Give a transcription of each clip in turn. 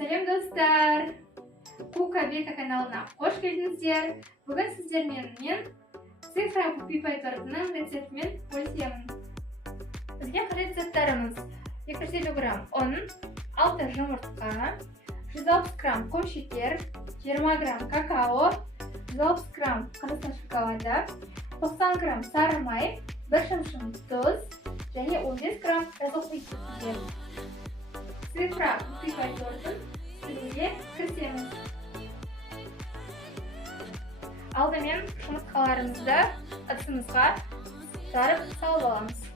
Сәлем достар! Кука Бека каналына қош келдіңіздер. Бүгін сіздермен мен цифра пипай тортының рецептімен бөлісемін. Бізге қажет заттарымыз 250 грамм ұн, 6 жұмыртқа, 160 грамм қой шекер, 20 грамм какао, 160 грамм қазақстан шоколады, 90 грамм сары май, 1 шымшым тұз және 15 грамм жазылған кефир. Цифра пипай тортын пісіруге кірісеміз. Алдымен жұмыртқаларымызды ыдысымызға жарып салып аламыз.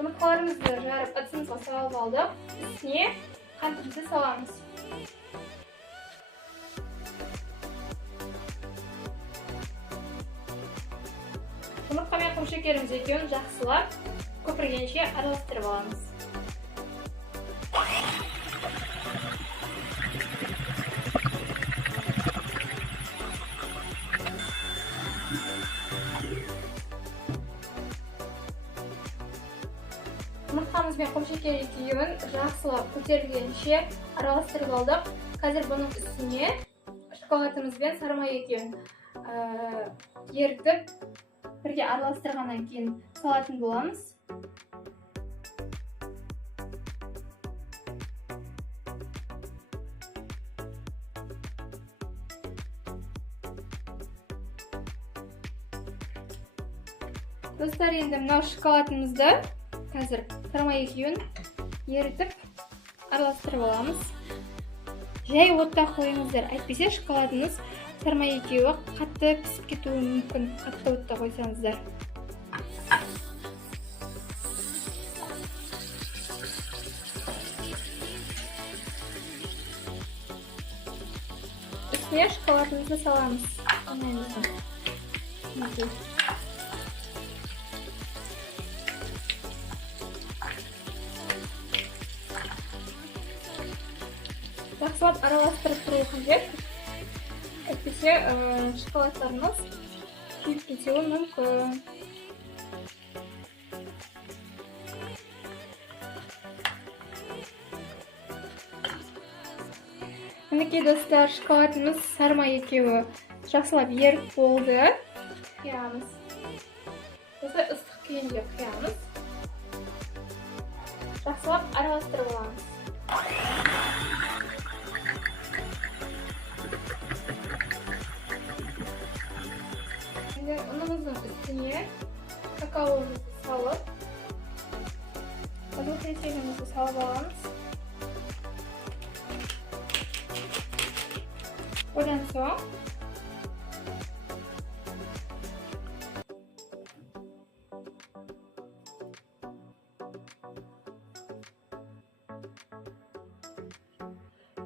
Жұмыртқаларымызды жарып ыдысымызға салып алдық. Үстіне қантымызды саламыз. Жұмыртқа мен құм шекеріміз екеуін жақсылап көпіргенше араластырып аламыз. Жұмыртқамыз бен құм шекер екеуін жақсылап көтерілгенше араластырып алдық. Қазір бұның үстіне шоколадымыз бен сары май екеуін ерітіп бірге араластырғаннан кейін салатын боламыз. Достар, енді мынау шоколадымызды қазір сары май екеуін ерітіп араластырып аламыз. Жай отта қойыңыздар, әйтпесе шоколадыңыз сары май екеуі қатты пісіп кетуі мүмкін, қатты отта қойсаңыздар. Үстіне шоколадымызды саламыз. Жақсылап араластырып тұру қажет. Әйтпесе шоколадтарымыз күйіп кетуі мүмкін. Мінекей достар, шоколадымыз сары май екеуі жақсылап еріп болды. Құямыз. Осылай ыстық күйінде құямыз. Жақсылап араластырып аламыз. Ұнымыздың үстіне какаомызды салып, қызыл кесегімізді салып аламыз. Одан соң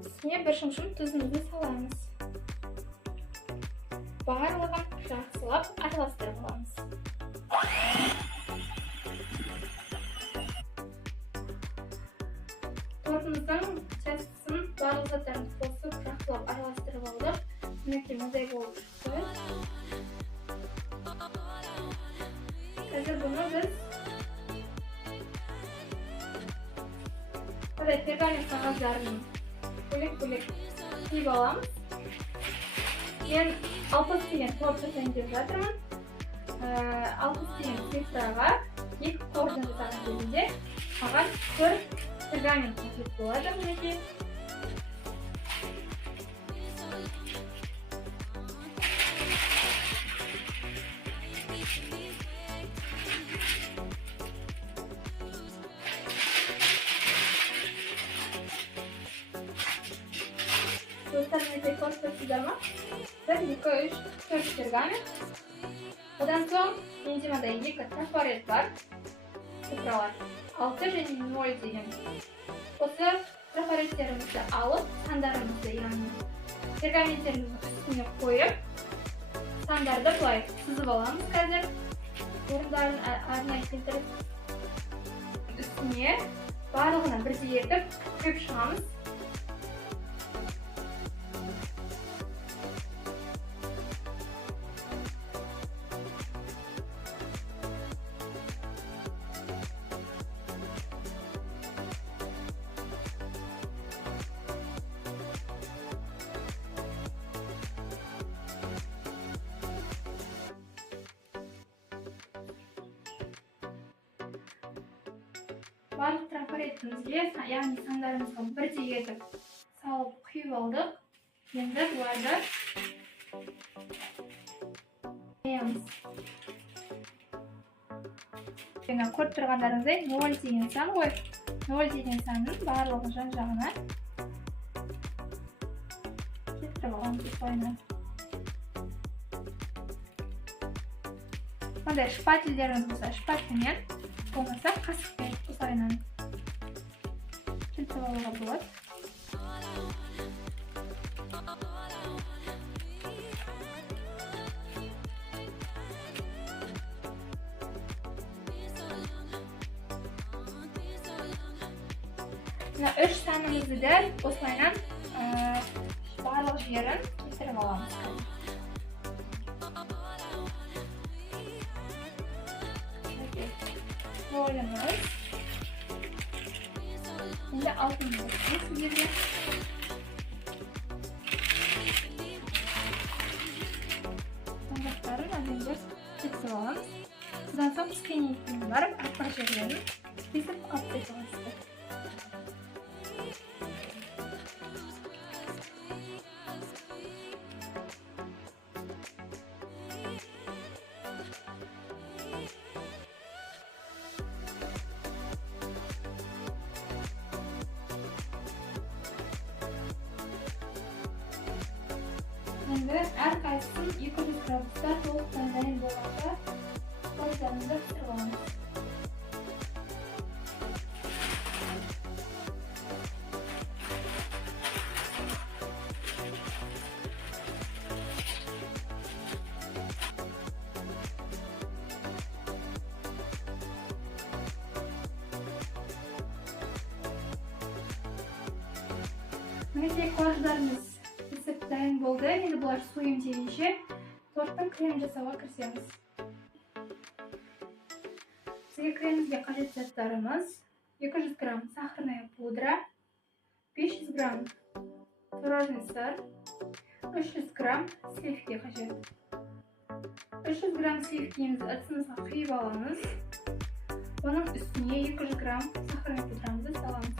үстіне 1 шымшым тұзымызды саламыз. Барлығын жақсылап араластырып аламыз. Тортымыздың тестісін барлық заттарын қосып жақсылап араластырып алдық. Мінекей мынандай болып шықты. Қазір бұны біз пергамент қағаздарын бөлек-бөлек киіп аламыз. Мен 60 деген торт жасайын деп жатырмын. 60 деген цифраға 2 қордан жасаған кезінде маған 1 пергамент қажет болады. Мінекей. Достар, мінекей торт көрсіздер ма? 1, 2, 3, 4 пергамент. Одан соң менде мынандай 2 трафарет бар. Цифралар. 6 және 0 деген. Осы трафареттерімізді алып, сандарымызды, яғни пергаменттеріміздің үстіне қойып, сандарды былай сызып аламыз қазір. Орындарын арнайы келтіріп, үстіне барлығына бірдей етіп құйып шығамыз. Барлық трафаретімізге, яғни сандарымызға бірдей етіп салып құйып алдық. Енді бұларды қоямыз. Жаңа көріп тұрғандарыңыздай 0 деген сан ғой. 0 деген санның барлығы жан-жағына келтіріп аламыз осылайынан. Мындай шпательдеріңіз болса, шпательмен, болмаса қасықпен осылайынан келтіріп алуға болады. Мына 3 санымызды дәл осылайынан барлық жерін келтіріп аламыз. Ойланыңыз. Енді алтынымызды сіздерге. Сандақтарын әдемдеп кесіп аламыз. Содан соң скриннингпен барып, артық жерлерін кесіп алып кетесіздер. Енді әрқайсысын 200 градуста толықтай дайын болғанда қойданды пісіріп аламыз. Мінекей қуаждарымыз пісіп дайын болды. Енді бұлар су емдегенше торттың крем жасауға кірісеміз. Бізге кремімізге қажет заттарымыз 200 грамм сахарная пудра, 500 грамм творожный сыр, 300 грамм сливки қажет. 300 грамм сливкемізді ыдысымызға құйып аламыз. Оның үстіне 200 грамм сахарная пудрамызды саламыз.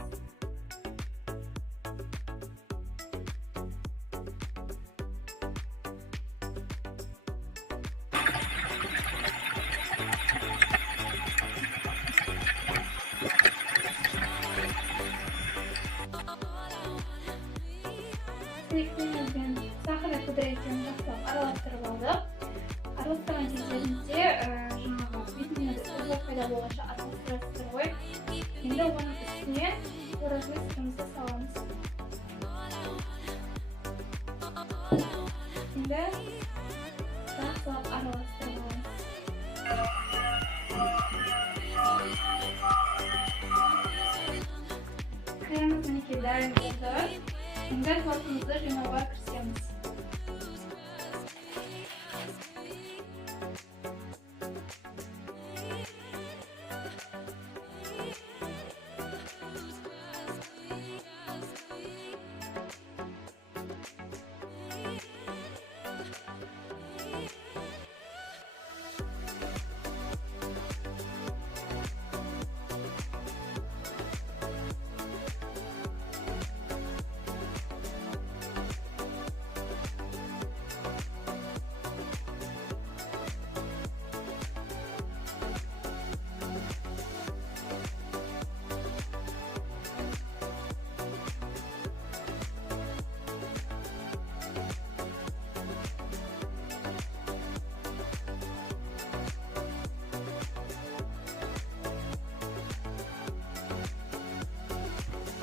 Сливкемізбен сахарная пудра екеуін жақсылап араластырып алдық. Араластырған кездерінде жаңағы бетінен ұрғақ пайда болғанша араластырасыздар ғой. Енді оның үстіне творожный сырымызды саламыз. Енді жақсылап араластырып аламыз. Креміміз мінекей дайын болды. Енді тортымызды жинауға кірісеміз.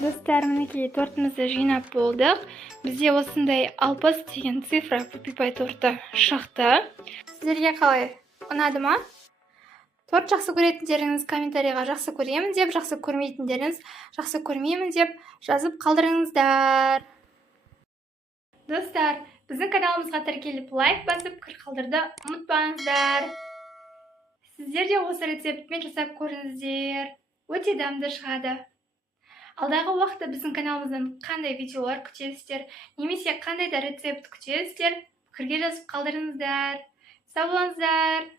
Достар, мінекей тортымызды жинап болдық. Бізде осындай 60 деген цифра пупипай торты шықты. Сіздерге қалай? Ұнады ма? Торт жақсы көретіндеріңіз комментарийға жақсы көремін деп, жақсы көрмейтіндеріңіз жақсы көрмеймін деп жазып қалдырыңыздар. Достар, біздің каналымызға тіркеліп лайк басып, пікір қалдыруды ұмытпаңыздар. Сіздер де осы рецептпен жасап көріңіздер. Өте дәмді шығады. Алдағы уақытта біздің каналымыздан қандай видеолар күтесіздер, немесе қандай да рецепт күтесіздер, пікірге жазып қалдырыңыздар. Сау болыңыздар.